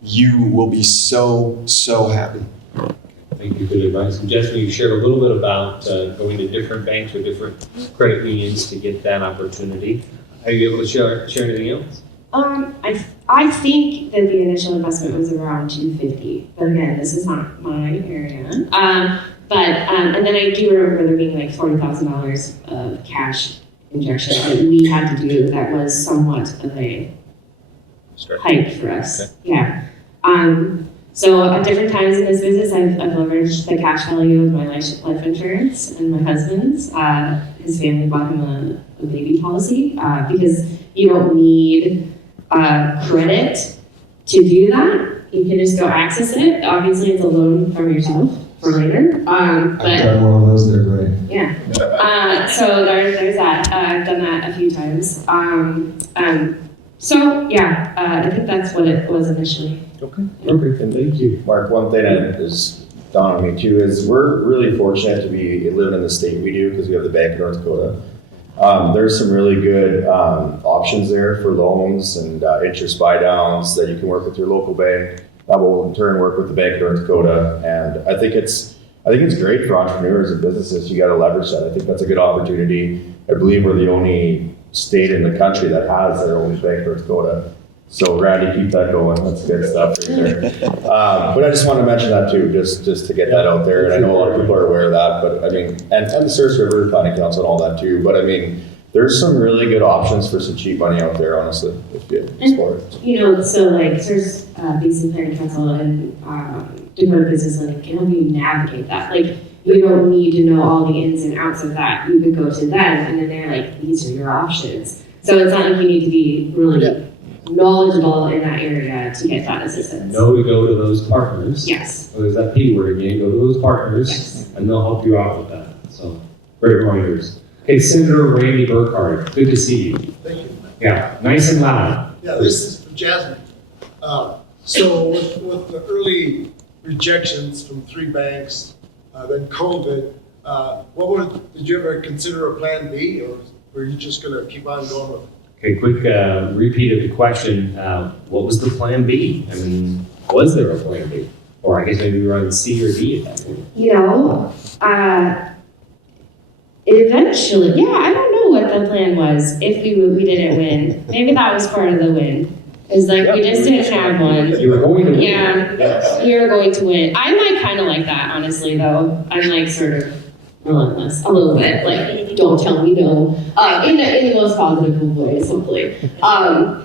You will be so happy. Thank you for the advice. And Jazmine, you shared a little bit about going to different banks or different credit unions to get that opportunity. Are you able to share anything else? I think that the initial investment was around $250, but again, this is not my area. And then I do remember there being like $40,000 of cash injection that we had to do that was somewhat of a hike for us. Okay. Yeah. So at different times in this business, I've leveraged the cash value of my life insurance and my husband's. His family bought him a baby policy because you don't need credit to do that. You can just go access it. Obviously, it's a loan from yourself for later. I've done one of those. They're great. Yeah. So there's that. I've done that a few times. So yeah, I think that's what it was initially. Okay. Perfect. And thank you, Mark. One thing that is dawned on me too is we're really fortunate to be living in the state we do because we have the Bank of North Dakota. There's some really good options there for loans and interest buy downs that you can work with your local bank. That will in turn work with the Bank of North Dakota, and I think it's great for entrepreneurs and businesses. You got to leverage that. I think that's a good opportunity. I believe we're the only state in the country that has their own Bank of North Dakota. So Randy, keep that going. That's good stuff right there. But I just want to mention that too, just to get that out there. And I know a lot of people are aware of that, but I mean, and the Service River Planning Council and all that too. But I mean, there's some really good options for some cheap money out there, honestly, if you explore it. So like Service Basin Planning Council and Dakota Business Lending can help you navigate that. Like, you don't need to know all the ins and outs of that. You could go to them, and then they're like, these are your options. So it's not like you need to be really knowledgeable in that area to get that assistance. Know to go to those partners. Yes. So there's that P word again. Go to those partners, and they'll help you out with that. So great reminders. Okay, Senator Randy Burkhardt, good to see you. Thank you. Yeah, nice and loud. Yeah, this is for Jazmine. So with the early rejections from 3 banks, then COVID, did you ever consider a plan B, or were you just going to keep on going with it? Okay, quick repeat of the question. What was the plan B? I mean, was there a plan B? Or I guess maybe we were on C or D at that point. Eventually, I don't know what the plan was if we didn't win. Maybe that was part of the win. It's like, we just didn't have one. You were going to win. Yeah, Yes. you're going to win. I'm like kind of like that, honestly, though. I'm like sort of relentless, a little bit. Like, don't tell me no. In the most positive ways, hopefully. I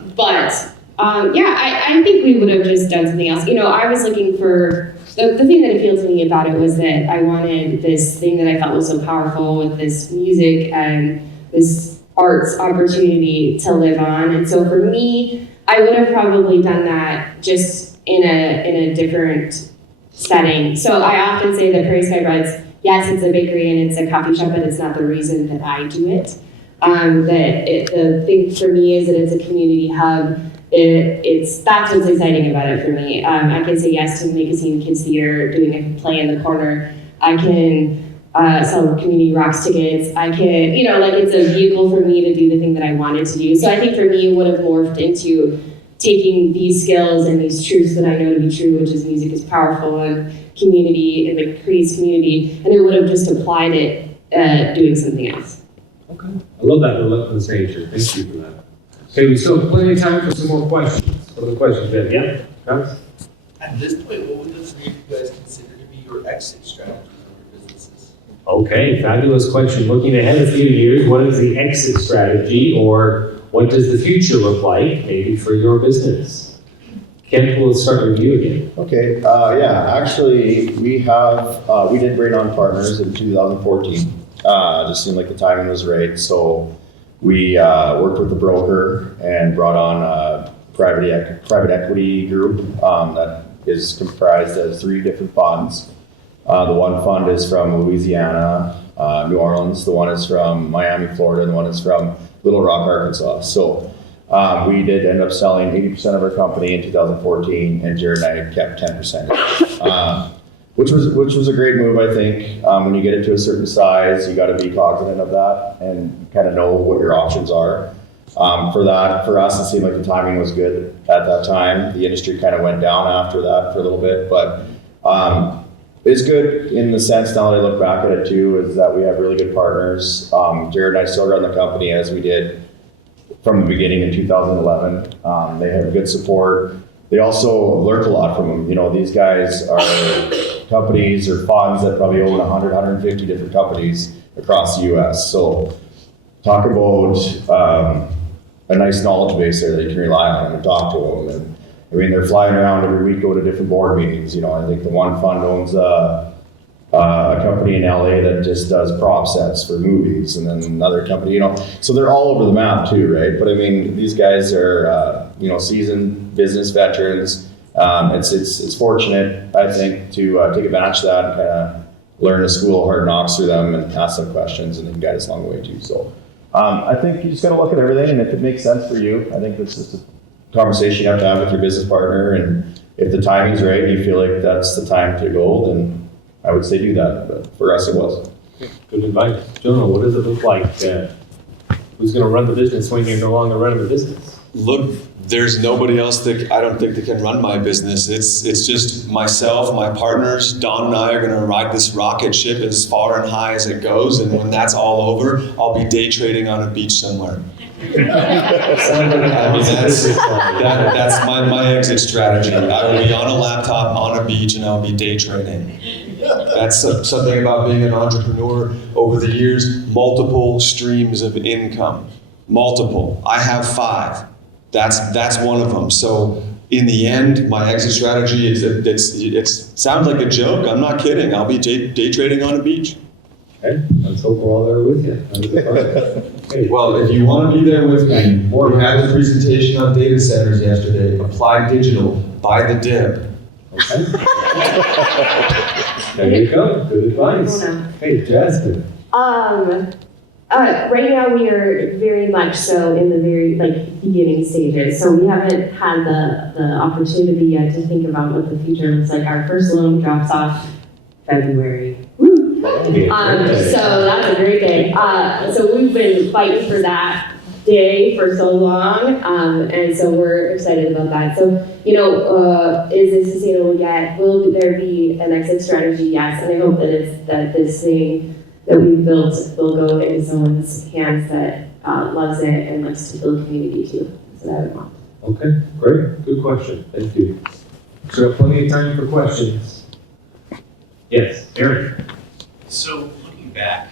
think we would have just done something else. I was looking for, the thing that appealed to me about it was that I wanted this thing that I felt was so powerful with this music and this arts opportunity to live on. And so for me, I would have probably done that just in a different setting. So I often say that Prairie Sky Breads, yes, it's a bakery and it's a coffee shop, but it's not the reason that I do it. The thing for me is that it's a community hub. That's what's exciting about it for me. I can say yes to Make a Scene Kids Theater, doing a play in the corner. I can sell community rocks tickets. I can, it's a vehicle for me to do the thing that I wanted to do. So I think for me, it would have morphed into taking these skills and these truths that I know to be true, which is music is powerful and community, and it creates community, and it would have just applied it doing something else. Okay. I love that relentless nature. Thank you for that. Okay, we still have plenty of time for some more questions. Other questions, Ben? Yeah? Travis? At this point, what would the three of you guys consider to be your exit strategies of your businesses? Okay, fabulous question. Looking ahead a few years, what is the exit strategy, or what does the future look like, maybe for your business? Kent, we'll start with you again. Okay, actually, we did bring on partners in 2014. Just seemed like the timing was right, so we worked with the broker and brought on a private equity group that is comprised of 3 different funds. The one fund is from Louisiana, New Orleans. The one is from Miami, Florida. And the one is from Little Rock, Arkansas. So we did end up selling 80% of our company in 2014, and Jared and I kept 10%. Which was a great move, I think. When you get it to a certain size, you got to be cognizant of that and kind of know what your options are. For us, it seemed like the timing was good at that time. The industry kind of went down after that for a little bit, but it's good in the sense, now that I look back at it too, is that we have really good partners. Jared and I still run the company as we did from the beginning in 2011. They have good support. They also learned a lot from them. These guys are companies or funds that probably own 100, 150 different companies across the U.S. So talk about a nice knowledge base there that you can rely on and talk to them. And they're flying around every week, go to different board meetings. I think the one fund owns a company in LA that just does prop sets for movies, and then another company, so they're all over the map too, right? But these guys are, seasoned business veterans. It's fortunate, I think, to take advantage of that and kind of learn a school of hard knocks through them and ask them questions, and they can guide us along the way too. So I think you just got to look at everything, and if it makes sense for you, I think this is a conversation you have to have with your business partner, and if the timing's right and you feel like that's the time to go, then I would say do that. But for us, it was. Good advice. Jonah, what does it look like? Who's going to run the business when you're no longer running the business? Look, there's nobody else that I don't think that can run my business. It's just myself, my partners. Don and I are going to ride this rocket ship as far and high as it goes. And when that's all over, I'll be day trading on a beach somewhere. That's my exit strategy. I will be on a laptop on a beach and I'll be day trading. That's something about being an entrepreneur over the years. Multiple streams of income. Multiple. I have 5. That's one of them. So in the end, my exit strategy is it sounds like a joke. I'm not kidding. I'll be day trading on a beach. Okay, let's hope we're all there with you. Okay. Well, if you want to be there with me, we had a presentation on data centers yesterday. Applied Digital, buy the dip. Okay. There you go. Good advice. Hey, Jazmine. Right now we are very much so in the very beginning stages. So we haven't had the opportunity yet to think about what the future looks like. Our first loan drops off February. Woo! So that's a great day. So we've been fighting for that day for so long, and so we're excited about that. So, is it sustainable yet? Will there be an exit strategy? Yes, and I hope that this thing that we've built will go into someone's hands that loves it and likes to build community too. So that I want. Okay, great, good question, thank you. So we have plenty of time for questions. Yes, Aaron? So looking back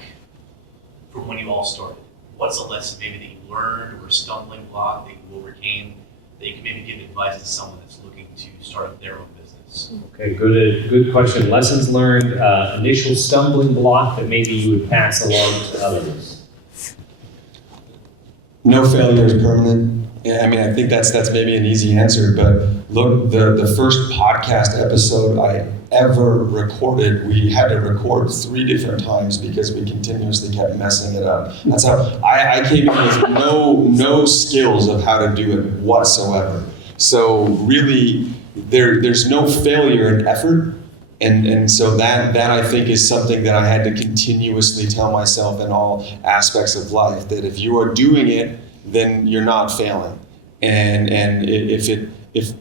from when you all started, what's a lesson maybe that you learned or a stumbling block that you overcame that you can maybe give advice to someone that's looking to start their own business? Okay, good question. Lessons learned, initial stumbling block that maybe you would pass along to others. No failure is permanent. Yeah, I mean, I think that's maybe an easy answer, but look, the first podcast episode I ever recorded, we had to record 3 different times because we continuously kept messing it up. That's how I came in with no skills of how to do it whatsoever. So really, there's no failure in effort. And so that I think is something that I had to continuously tell myself in all aspects of life, that if you are doing it, then you're not failing. And if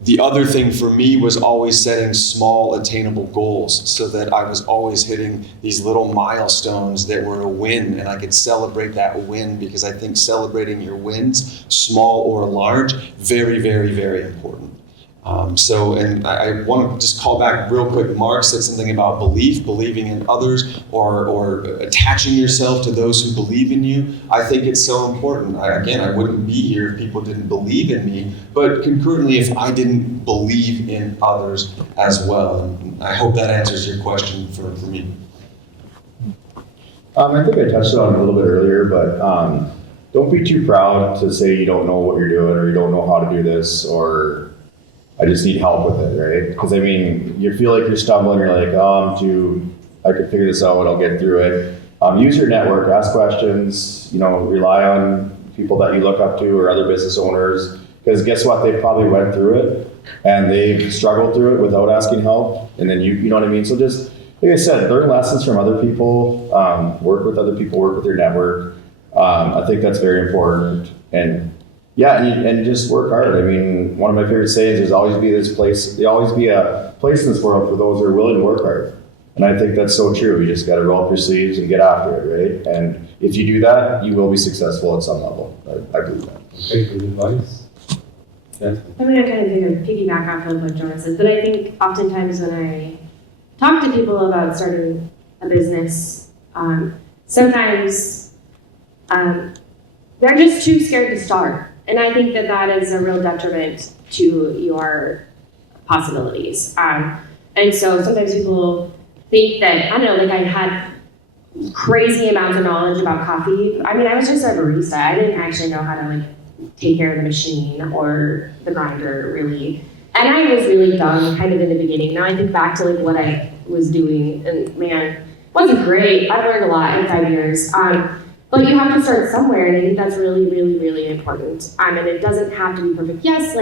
the other thing for me was always setting small attainable goals so that I was always hitting these little milestones that were a win, and I could celebrate that win, because I think celebrating your wins, small or large, very, very, very important. And I want to just call back real quick. Mark said something about believing in others, or attaching yourself to those who believe in you. I think it's so important. I wouldn't be here if people didn't believe in me, but concurrently, if I didn't believe in others as well. And I hope that answers your question for me. I think I touched on it a little bit earlier, but don't be too proud to say you don't know what you're doing, or you don't know how to do this, or I just need help with it, right? Because I mean, you feel like you're stumbling, you're like, I could figure this out, I'll get through it. Use your network, ask questions, rely on people that you look up to or other business owners, because guess what? They probably went through it and they've struggled through it without asking help. And then you know what I mean? So just, like I said, learn lessons from other people, work with other people, work with your network. I think that's very important. And just work hard. I mean, one of my favorite sayings is always be a place in this world for those who are willing to work hard. And I think that's so true. You just got to roll up your sleeves and get after it, right? And if you do that, you will be successful at some level. I believe that. Okay, good advice. Yeah. I'm going to kind of piggyback off of what Jonah says, but I think oftentimes when I talk to people about starting a business, sometimes they're just too scared to start. And I think that is a real detriment to your possibilities. And so sometimes people think that, I had crazy amounts of knowledge about coffee. I mean, I was just a barista. I didn't actually know how to take care of the machine or the grinder, really. And I was really dumb kind of in the beginning. Now I think back to what I was doing, and man, it wasn't great. I learned a lot in 5 years. But you have to start somewhere, and I think that's really, really, really important. And it doesn't have to be perfect. Yes,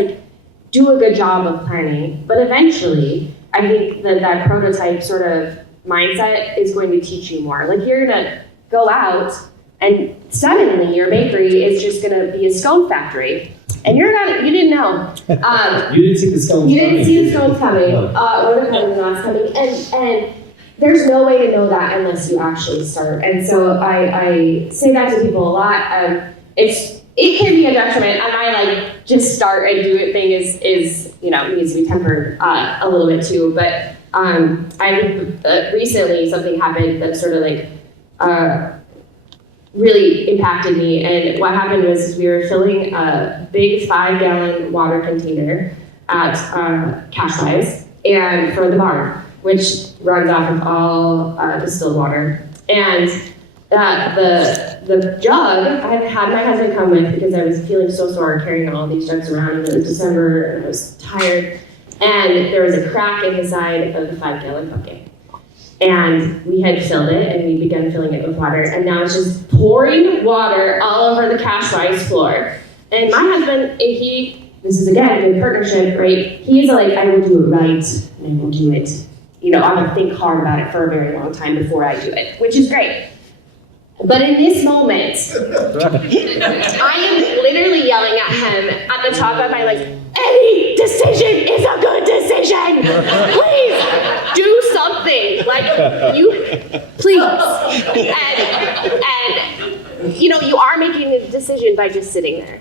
do a good job of planning, but eventually, I think that prototype sort of mindset is going to teach you more. You're gonna go out, and suddenly your bakery is just gonna be a scone factory, and you didn't know. You didn't see the scones coming. You didn't see the scones coming, or the cutting glass coming, and there's no way to know that unless you actually start. And so I say that to people a lot. It can be a detriment, and I just start and do it thing is needs to be tempered a little bit too. But I think recently something happened that sort of really impacted me. And what happened was we were filling a big 5-gallon water container at Cashwise and for the barn, which runs off of all distilled water. And the jug, I had my husband come with because I was feeling so sore carrying all these jugs around, and it was December and I was tired. And there was a crack in the side of the 5-gallon bucket. And we had filled it, and we began filling it with water, and now it's just pouring water all over the Cashwise floor. And my husband, this is again a good partnership, right? He's like, I will do it right, and I will do it. I'm gonna think hard about it for a very long time before I do it, which is great. But in this moment, I am literally yelling at him at the top of my any decision is a good decision. Please do something. Please. And you are making a decision by just sitting there.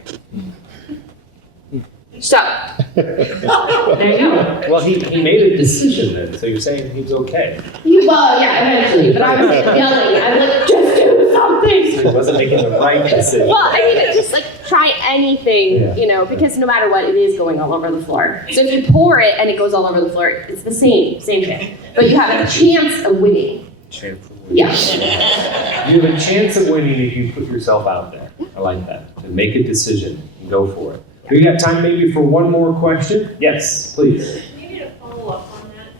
So, there you go. Well, he made a decision then, so you're saying he's okay. Well, yeah, eventually, but I was yelling. I was like, just do something. So he wasn't making the right decision. Well, I mean, just like try anything, Yeah. you know, because no matter what, it is going all over the floor. So if you pour it and it goes all over the floor, it's the same thing. But you have a chance of winning. Chance of winning. Yeah. You have a chance of winning if you put yourself out there. I like that. To make a decision and go for it. We got time maybe for one more question? Yes, please. Maybe to follow up on that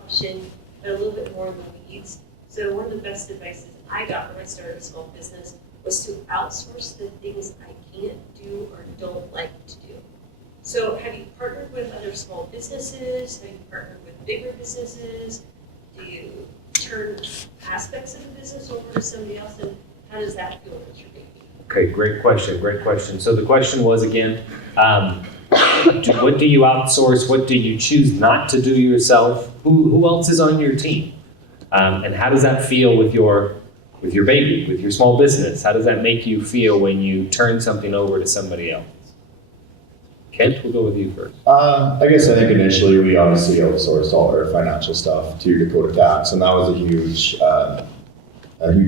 question, but a little bit more in the weeds. So one of the best advices I got when I started a small business was to outsource the things I can't do or don't like to do. So have you partnered with other small businesses? Have you partnered with bigger businesses? Do you turn aspects of the business over to somebody else? And how does that feel with your baby? Okay, great question. So the question was again, what do you outsource? What do you choose not to do yourself? Who else is on your team? And how does that feel with your baby, with your small business? How does that make you feel when you turn something over to somebody else? Kent, we'll go with you first. I guess I think initially we obviously outsourced all our financial stuff to Dakota Tax, and that was a huge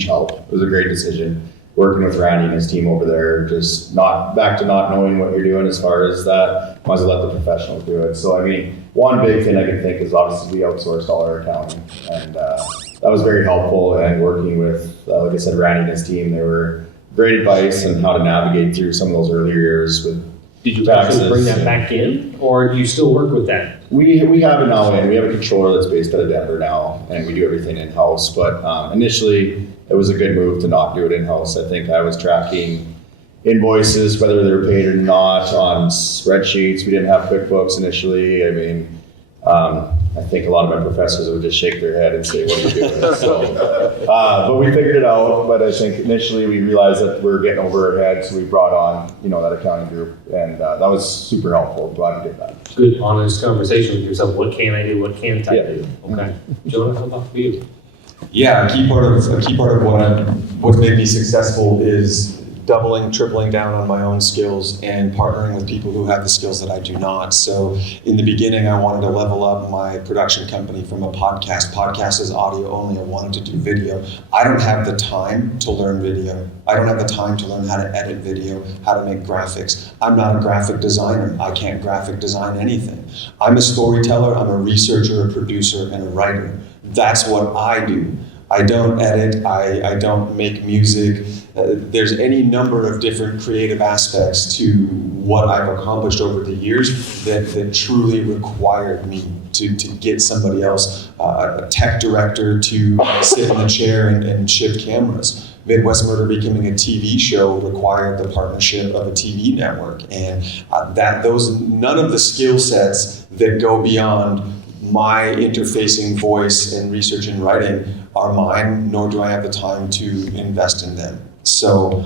help. It was a great decision. Working with Randy and his team over there, just not knowing what you're doing as far as that, might as well let the professionals do it. So I mean, one big thing I can think is obviously we outsourced all our accounting, and that was very helpful. And working with, like I said, Randy and his team, they were great advice on how to navigate through some of those earlier years with. Did you actually bring that back in, or do you still work with that? We have it now, and we have a controller that's based out of Denver now, and we do everything in-house. But initially, it was a good move to not do it in-house. I think I was tracking invoices, whether they were paid or not, on spreadsheets. We didn't have QuickBooks initially. I mean, I think a lot of my professors would just shake their head and say, what are you doing? So, but we figured it out. But I think initially we realized that we were getting over our heads, so we brought on, that accounting group, and that was super helpful. Glad we did that. Good, honest conversation with yourself. What can I do? What can't I do? Okay. Jonah, how about for you? Yeah, a key part of what's made me successful is doubling, tripling down on my own skills and partnering with people who have the skills that I do not. So in the beginning, I wanted to level up my production company from a podcast. Podcast is audio only. I wanted to do video. I don't have the time to learn video. I don't have the time to learn how to edit video, how to make graphics. I'm not a graphic designer. I can't graphic design anything. I'm a storyteller. I'm a researcher, a producer, and a writer. That's what I do. I don't edit. I don't make music. There's any number of different creative aspects to what I've accomplished over the years that truly required me to get somebody else, a tech director, to sit in the chair and shift cameras. Midwest Murder becoming a TV show required the partnership of a TV network, and none of the skill sets that go beyond my interfacing voice and research and writing are mine, nor do I have the time to invest in them. So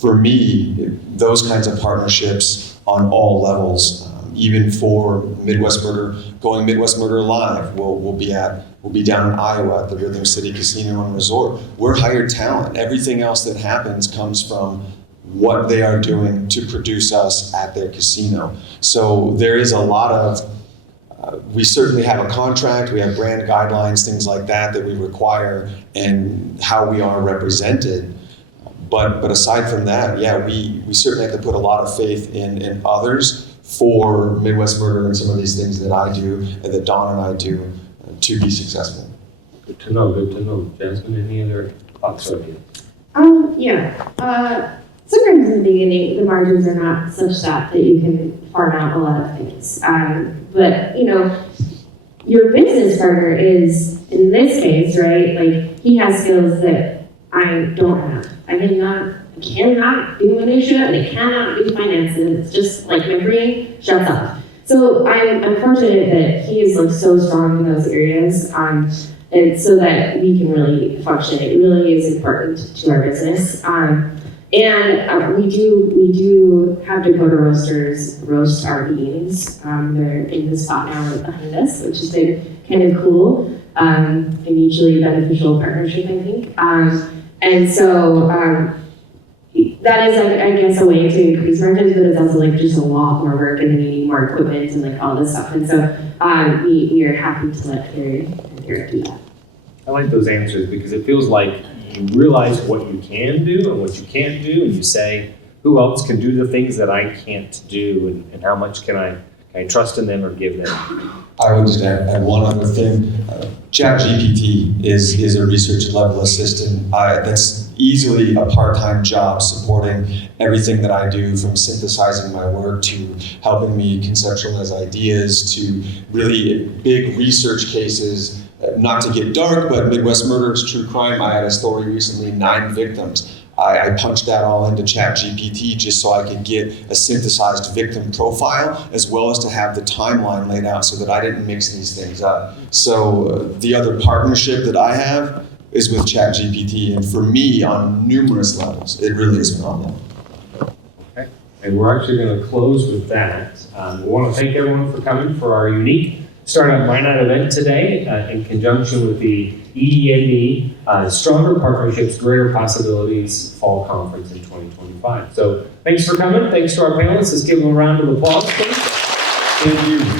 for me, those kinds of partnerships on all levels, even for Midwest Murder, going Midwest Murder Live, we'll be down in Iowa at the Rhythm City Casino and Resort. We're hired talent. Everything else that happens comes from what they are doing to produce us at their casino. So there is a lot of we certainly have a contract, we have brand guidelines, things like that we require, and how we are represented. But aside from that, yeah, we certainly have to put a lot of faith in others for Midwest Murder and some of these things that I do and that Don and I do to be successful. Good to know. Jazmine, any other thoughts of you? Sometimes in the beginning, the margins are not such that you can farm out a lot of things. But, your business partner is, in this case, right, like, he has skills that I don't have. I cannot do minutia, and I cannot do finances. It's just like my brain shuts off. So I'm fortunate that he is, like, so strong in those areas, and so that we can really function. It really is important to our business. And we do have Dakota roasters roast our beans. They're in the spot now behind us, which has been kind of cool and mutually beneficial partnership, I think. And so that is, like, I guess, a way to increase margins, but it's also like just a lot more work, and then you need more equipment and like all this stuff. And so we are happy to let Carrie do that. I like those answers because it feels like you realize what you can do and what you can't do, and you say, who else can do the things that I can't do, and how much can I trust in them or give them? I would just add one other thing. ChatGPT is a research level assistant. That's easily a part-time job supporting everything that I do, from synthesizing my work to helping me conceptualize ideas to really big research cases. Not to get dark, but Midwest Murder is true crime. I had a story recently, 9 victims. I punched that all into ChatGPT just so I could get a synthesized victim profile, as well as to have the timeline laid out so that I didn't mix these things up. So the other partnership that I have is with ChatGPT, and for me, on numerous levels, it really is phenomenal. Okay, and we're actually going to close with that. We want to thank everyone for coming for our unique Start Up Minot event today in conjunction with the EDND Stronger Partnerships, Greater Possibilities Fall Conference in 2025. So thanks for coming. Thanks to our panelists. Let's give them a round of applause, please. Thank you.